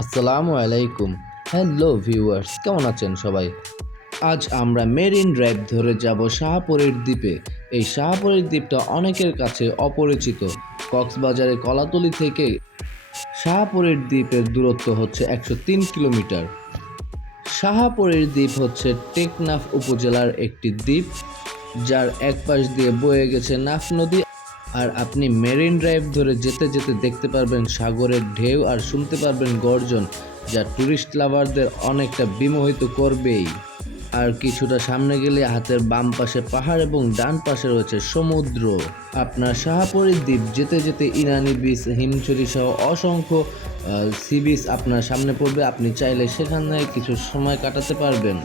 আসসালামু আলাইকুম। Hello viewers কেমন আছেন সবাই? আজ আমরা মেরিন ড্রাইভ ধরে যাব শাহপুরের দ্বীপে। এই শাহপুরের দ্বীপটা অনেকের কাছে অপরিচিত। কক্সবাজারের কলাতলি থেকে শাহপুরের দ্বীপের দূরত্ব হচ্ছে একশো তিন কিলোমিটার। শাহাপুরের দ্বীপ হচ্ছে টেকনাফ উপজেলার একটি দ্বীপ, যার একপাশ দিয়ে বয়ে গেছে নাফ নদী আর আপনি মেরিন ড্রাইভ ধরে যেতে যেতে দেখতে পারবেন সাগরের ঢেউ আর শুনতে পারবেন গর্জন, যা ট্যুরিস্ট লাভারদের অনেকটা বিমোহিত করবেই। আর কিছুটা সামনে গেলে হাতের বাম পাশে পাহাড় এবং ডান পাশে রয়েছে সমুদ্র। আপনার শাহাপুরের দ্বীপ, যেতে যেতে ইরানি বিচ হিমছড়ি সহ অসংখ্য সি বিচ আপনার সামনে পড়বে। আপনি চাইলে সেখানে কিছু সময় কাটাতে পারবেন।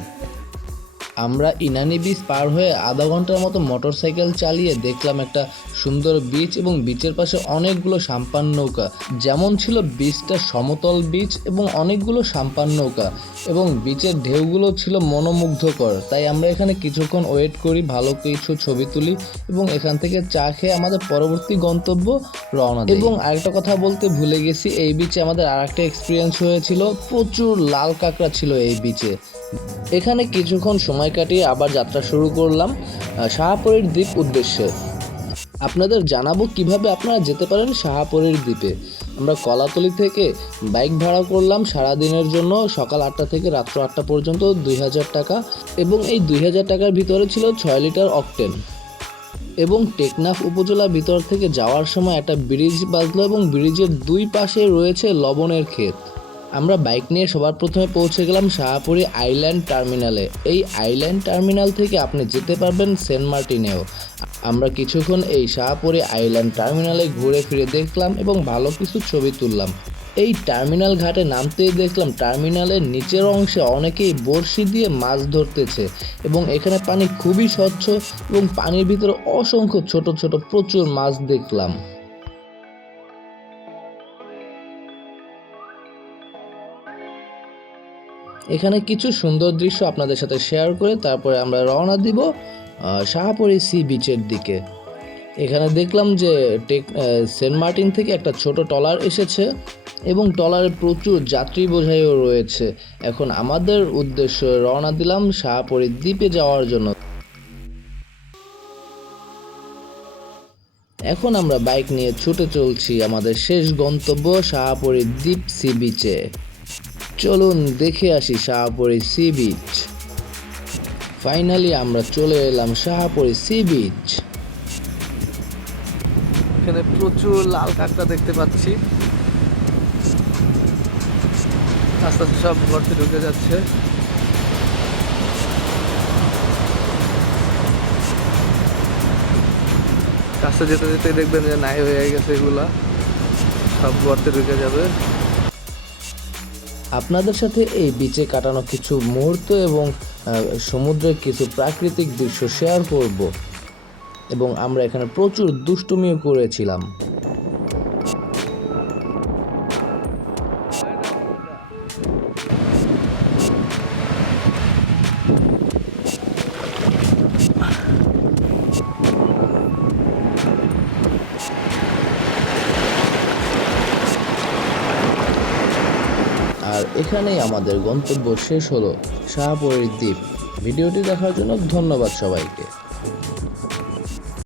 আমরা ইনানি বিচ পার হয়ে আধা ঘণ্টার মতো মোটর সাইকেল চালিয়ে দেখলাম একটা সুন্দর বিচ এবং বিচের পাশে অনেকগুলো সাম্পান নৌকা। যেমন ছিল বিচটা সমতল বিচ এবং অনেকগুলো সাম্পান নৌকা এবং বিচের ঢেউগুলো ছিল মনোমুগ্ধকর। তাই আমরা এখানে কিছুক্ষণ ওয়েট করি, ভালো কিছু ছবি তুলি এবং এখান থেকে চা খেয়ে আমাদের পরবর্তী গন্তব্য রওনা এবং আরেকটা কথা বলতে ভুলে গেছি, এই বিচে আমাদের আরেকটা এক্সপিরিয়েন্স হয়েছিল, প্রচুর লাল কাঁকড়া ছিল এই বিচে এখানে কিছুক্ষণ সময় কাটিয়ে আবার যাত্রা শুরু করলাম শাহপুরের দ্বীপ উদ্দেশ্যে। আপনাদের জানাব কীভাবে আপনারা যেতে পারেন শাহপুরের দ্বীপে। আমরা কলাতলি থেকে বাইক ভাড়া করলাম সারা দিনের জন্য সকাল আটটা থেকে রাত্র আটটা পর্যন্ত দুই হাজার টাকা এবং এই দুই হাজার টাকার ভিতরে ছিল ছয় লিটার অকটেন। এবং টেকনাফ উপজেলার ভিতর থেকে যাওয়ার সময় একটা ব্রিজ বাজলো এবং ব্রিজের দুই পাশে রয়েছে লবণের ক্ষেত। আমরা বাইক নিয়ে সবার প্রথমে পৌঁছে গেলাম শাহপুরি আইল্যান্ড টার্মিনালে। এই আইল্যান্ড টার্মিনাল থেকে আপনি যেতে পারবেন সেন্ট মার্টিনেও। আমরা কিছুক্ষণ এই শাহপুরি আইল্যান্ড টার্মিনালে ঘুরে ফিরে দেখলাম এবং ভালো কিছু ছবি তুললাম। এই টার্মিনাল ঘাটে নামতেই দেখলাম টার্মিনালের নিচের অংশে অনেকেই বড়শি দিয়ে মাছ ধরতেছে এবং এখানে পানি খুবই স্বচ্ছ এবং পানির ভিতরে অসংখ্য ছোট ছোট প্রচুর মাছ দেখলাম। এখানে কিছু সুন্দর দৃশ্য আপনাদের সাথে শেয়ার করে তারপরে আমরা রওনা দিব শাহপুরি সি বিচের দিকে। এখানে দেখলাম যে টেক সেন্ট মার্টিন থেকে একটা ছোট টলার এসেছে এবং টলারে প্রচুর যাত্রী বোঝাইও রয়েছে। এখন আমাদের উদ্দেশ্য রওনা দিলাম শাহপুরি দ্বীপে যাওয়ার জন্য। এখন আমরা বাইক নিয়ে ছুটে চলছি আমাদের শেষ গন্তব্য শাহপুরি দ্বীপ সি বিচে চলুন দেখে আসি শাহপুরি সি বিচ। ফাইনালি আমরা চলে এলাম শাহপুরি সি বিচ। এখানে প্রচুর লাল কাঁকড়া দেখতে পাচ্ছি। আস্তে আস্তে সব গর্তে ঢুকে যাচ্ছে। কাছে যেতে যেতে দেখবেন যে নাই হয়ে গেছে এগুলা। সব গর্তে ঢুকে যাবে। আপনাদের সাথে এই বিচে কাটানো কিছু মুহূর্ত এবং সমুদ্রের কিছু প্রাকৃতিক দৃশ্য শেয়ার করব। এবং আমরা এখানে প্রচুর দুষ্টুমিও করেছিলাম। এখানেই আমাদের গন্তব্য শেষ হলো শাহপরীর দ্বীপ। ভিডিওটি দেখার জন্য ধন্যবাদ সবাইকে।